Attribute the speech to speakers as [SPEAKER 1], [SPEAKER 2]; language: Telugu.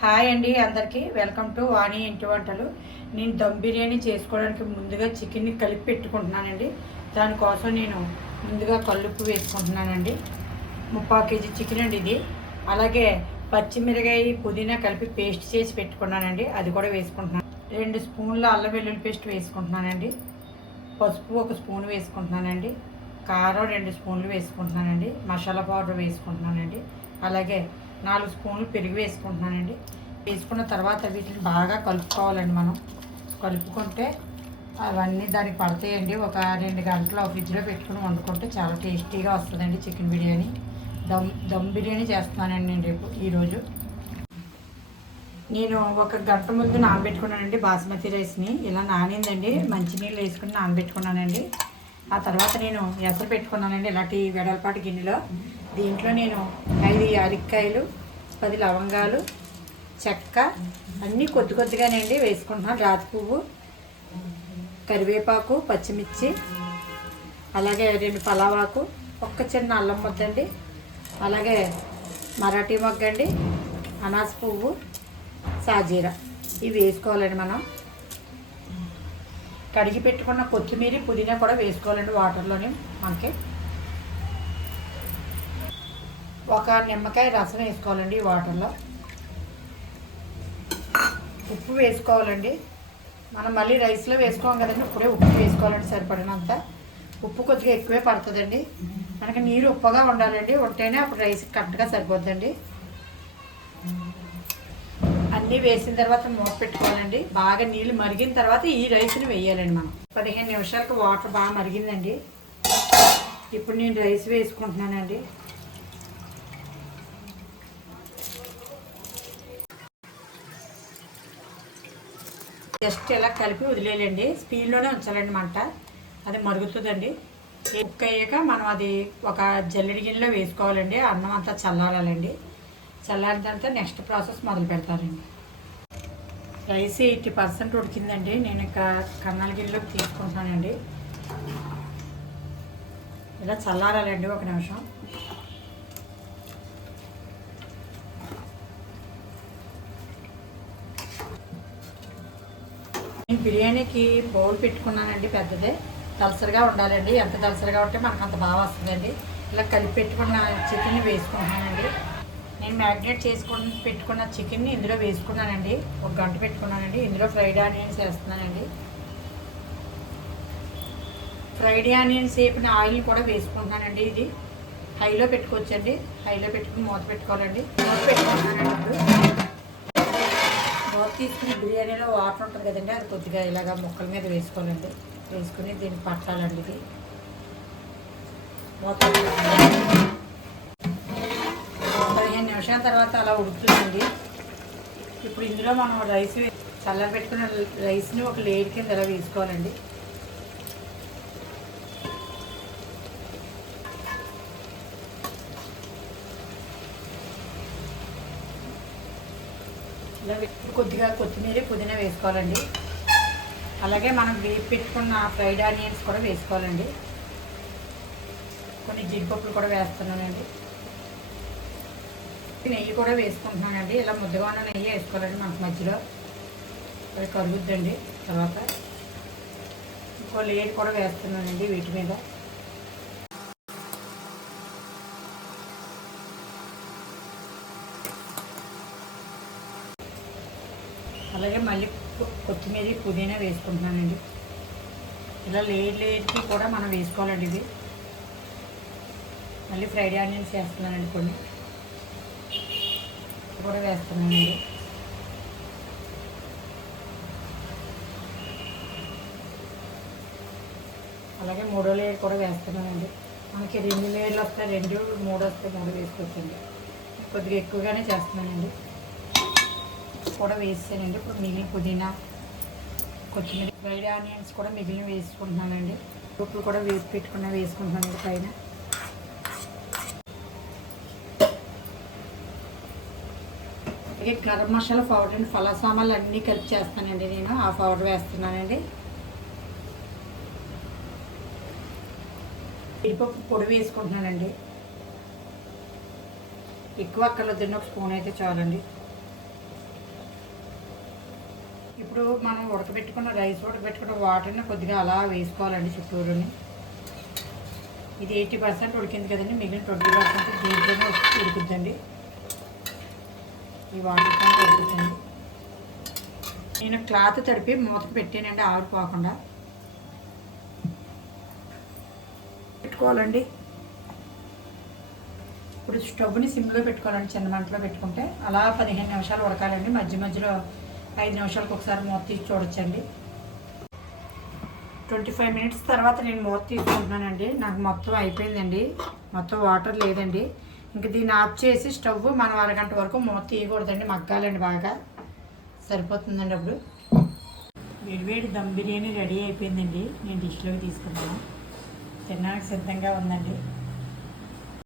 [SPEAKER 1] హాయ్ అండి అందరికీ. వెల్కమ్ టు వాణి ఇంటి వంటలు. నేను దమ్ బిర్యానీ చేసుకోవడానికి ముందుగా చికెన్ని కలిపి పెట్టుకుంటున్నానండి. దానికోసం నేను ముందుగా కల్లుప్పు వేసుకుంటున్నానండి. ముప్పా కేజీ చికెన్ అండి ఇది. అలాగే పచ్చిమిరకాయ పుదీనా కలిపి పేస్ట్ చేసి పెట్టుకున్నానండి. అది కూడా వేసుకుంటున్నాను. రెండు స్పూన్ల అల్లం వెల్లుల్లి పేస్ట్ వేసుకుంటున్నానండి. పసుపు ఒక స్పూన్ వేసుకుంటున్నానండి. కారం రెండు స్పూన్లు వేసుకుంటున్నానండి. మసాలా పౌడర్ వేసుకుంటున్నానండి. అలాగే నాలుగు స్పూన్లు పెరుగు వేసుకుంటున్నానండి. వేసుకున్న తర్వాత వీటిని బాగా కలుపుకోవాలండి మనం. కలుపుకుంటే అవన్నీ దానికి పడతాయండి. ఒక రెండు గంటలు ఫ్రిడ్జ్లో పెట్టుకుని వండుకుంటే చాలా టేస్టీగా వస్తుందండి చికెన్ బిర్యానీ. దమ్ దమ్ బిర్యానీ చేస్తున్నానండి నేను రేపు ఈరోజు. నేను ఒక గంట ముందు నానబెట్టుకున్నానండి బాస్మతి రైస్ని. ఇలా నానిందండి. మంచినీళ్ళు వేసుకుని నానబెట్టుకున్నానండి. ఆ తర్వాత నేను ఎసరు పెట్టుకున్నానండి. ఇలాంటి వెడల్పాటి గిన్నెలో. దీంట్లో నేను ఐదు యాలక్కాయలు పది లవంగాలు చెక్క అన్నీ కొద్ది కొద్దిగానండి వేసుకుంటున్నాను. రాతి పువ్వు కరివేపాకు పచ్చిమిర్చి అలాగే రెండు పలావాకు ఒక్క చిన్న అల్లం ముద్దండి అలాగే మరాఠీ మొగ్గండి అనాస పువ్వు సాజీరా. ఇవి వేసుకోవాలండి మనం. కడిగి పెట్టుకున్న కొత్తిమీర పుదీనా కూడా వేసుకోవాలండి వాటర్లోనే మనకి. ఒక నిమ్మకాయ రసం వేసుకోవాలండి ఈ వాటర్లో. ఉప్పు వేసుకోవాలండి. మనం మళ్ళీ రైస్లో వేసుకోం కదండి ఇప్పుడే ఉప్పు వేసుకోవాలండి సరిపడినంత. ఉప్పు కొద్దిగా ఎక్కువే పడుతుందండి. మనకి నీరు ఉప్పగా ఉండాలండి ఉంటేనే అప్పుడు రైస్ కరెక్ట్గా సరిపోద్దండి. అన్నీ వేసిన తర్వాత మూత పెట్టుకోవాలండి. బాగా నీళ్ళు మరిగిన తర్వాత ఈ రైస్ని వేయాలండి మనం. పదిహేను నిమిషాలకు వాటర్ బాగా మరిగిందండి. ఇప్పుడు నేను రైస్ వేసుకుంటున్నానండి. జస్ట్ ఇలా కలిపి వదిలేయండి. స్పీడ్లోనే ఉంచాలండి మంట. అది మరుగుతుందండి. కుక్ అయ్యాక మనం అది ఒక జల్లెడి గిన్నెలో వేసుకోవాలండి. అన్నం అంతా చల్లారాలండి. చల్లారిన తర్వాత నెక్స్ట్ ప్రాసెస్ మొదలు పెడతారండి. రైస్ ఎయిటీ పర్సెంట్ ఉడికిందండి. నేను ఇక కన్నాల గిన్నెలోకి తీసుకుంటానండి ఇలా చల్లారాలండి ఒక నిమిషం. బిర్యానీకి బౌల్ పెట్టుకున్నానండి పెద్దదే. దలసరిగా ఉండాలండి. ఎంత దలసరిగా ఉంటే మనకు అంత బాగా వస్తుందండి. ఇలా కలిపి పెట్టుకున్న చికెన్ని వేసుకుంటున్నానండి. నేను మ్యాగ్నేట్ చేసుకుని పెట్టుకున్న చికెన్ని ఇందులో వేసుకున్నానండి. ఒక గంట పెట్టుకున్నానండి. ఇందులో ఫ్రైడ్ ఆనియన్స్ వేస్తున్నానండి. ఫ్రైడ్ ఆనియన్స్ వేపిన ఆయిల్ కూడా వేసుకుంటున్నానండి ఇది. హైలో పెట్టుకోవచ్చండి. హైలో పెట్టుకుని మూత పెట్టుకోవాలండి. మూత పెట్టుకుంటున్నానండి ఇప్పుడు. మూత తీసుకుని బిర్యానీలో వాటర్ ఉంటుంది కదండి అది కొద్దిగా ఇలాగ ముక్కల మీద వేసుకోవాలండి. వేసుకుని దీన్ని పట్టాలండి ఇది. పదిహేను నిమిషాల తర్వాత అలా ఉడుకుతుందండి. ఇప్పుడు ఇందులో మనం రైస్ చల్లబెట్టుకున్న రైస్ని ఒక లేయర్ కింద ఇలా వేసుకోవాలండి. ఇలా కొద్దిగా కొత్తిమీర పుదీనా వేసుకోవాలండి. అలాగే మనం వేపి పెట్టుకున్న ఫ్రైడ్ ఆనియన్స్ కూడా వేసుకోవాలండి. కొన్ని జీడిపప్పులు కూడా వేస్తున్నానండి. నెయ్యి కూడా వేసుకుంటున్నానండి. ఇలా ముద్దగా ఉన్న నెయ్యి వేసుకోవాలండి మనకు మధ్యలో. అది కరుగుద్దండి తర్వాత. ఇంకో లేయర్ కూడా వేస్తున్నానండి వీటి మీద. అలాగే మళ్ళీ కొత్తిమీర పుదీనా వేసుకుంటున్నానండి. ఇలా లేయర్ లేయర్కి కూడా మనం వేసుకోవాలండి ఇది. మళ్ళీ ఫ్రైడ్ ఆనియన్స్ వేస్తున్నానండి కొన్ని. కూడా వేస్తున్నానండి. అలాగే మూడో లేయర్ కూడా వేస్తున్నానండి. మనకి రెండు లేయర్లు వస్తాయి రెండు మూడు వస్తాయి మూడు వేసుకోవచ్చండి. కొద్దిగా ఎక్కువగానే చేస్తున్నానండి. కూడా వేసానండి ఇప్పుడు మిగిలిన పుదీనా కొత్తిమీర ఫ్రైడ్ ఆనియన్స్ కూడా మిగిలిన వేసుకుంటున్నానండి. ఉప్పు కూడా వేసి పెట్టుకున్న వేసుకుంటున్నానండి పైన. అలాగే గరం మసాలా పౌడర్ అండి. ఫలసామాలు అన్నీ కలిపి చేస్తానండి నేను. ఆ పౌడర్ వేస్తున్నానండి. ఇడిపప్పు పొడి వేసుకుంటున్నానండి. ఎక్కువ అక్కర్లేదండి. ఒక స్పూన్ అయితే చాలండి. ఇప్పుడు మనం ఉడకబెట్టుకున్న రైస్ ఉడకబెట్టుకున్న వాటర్ని కొద్దిగా అలా వేసుకోవాలండి చుట్టూరుని. ఇది ఎయిటీ పర్సెంట్ ఉడికింది కదండి మిగిలిన ట్వంటీ పర్సెంట్ దీంట్లోనే ఉడుకుద్దండి. ఈ వాటర్తో ఉడుకుద్దండి నేను క్లాత్ తడిపి మూతకు పెట్టానండి ఆవిరిపోకుండా పెట్టుకోవాలండి. ఇప్పుడు స్టవ్ని సిమ్లో పెట్టుకోవాలండి చిన్న మంటలో పెట్టుకుంటే. అలా పదిహేను నిమిషాలు ఉడకాలండి మధ్య మధ్యలో ఐదు నిమిషాలకు ఒకసారి మూత తీసి చూడొచ్చండి. ట్వంటీ ఫైవ్ మినిట్స్ తర్వాత నేను మూత తీసుకుంటున్నానండి. నాకు మొత్తం అయిపోయిందండి. మొత్తం వాటర్ లేదండి. ఇంక దీన్ని ఆఫ్ చేసి స్టవ్ మనం అరగంట వరకు మూత తీయకూడదండి. మగ్గాలండి బాగా. సరిపోతుందండి అప్పుడు. వేడివేడి దమ్ బిర్యానీ రెడీ అయిపోయిందండి. నేను డిష్లోకి తీసుకున్నాను తినడానికి సిద్ధంగా ఉందండి.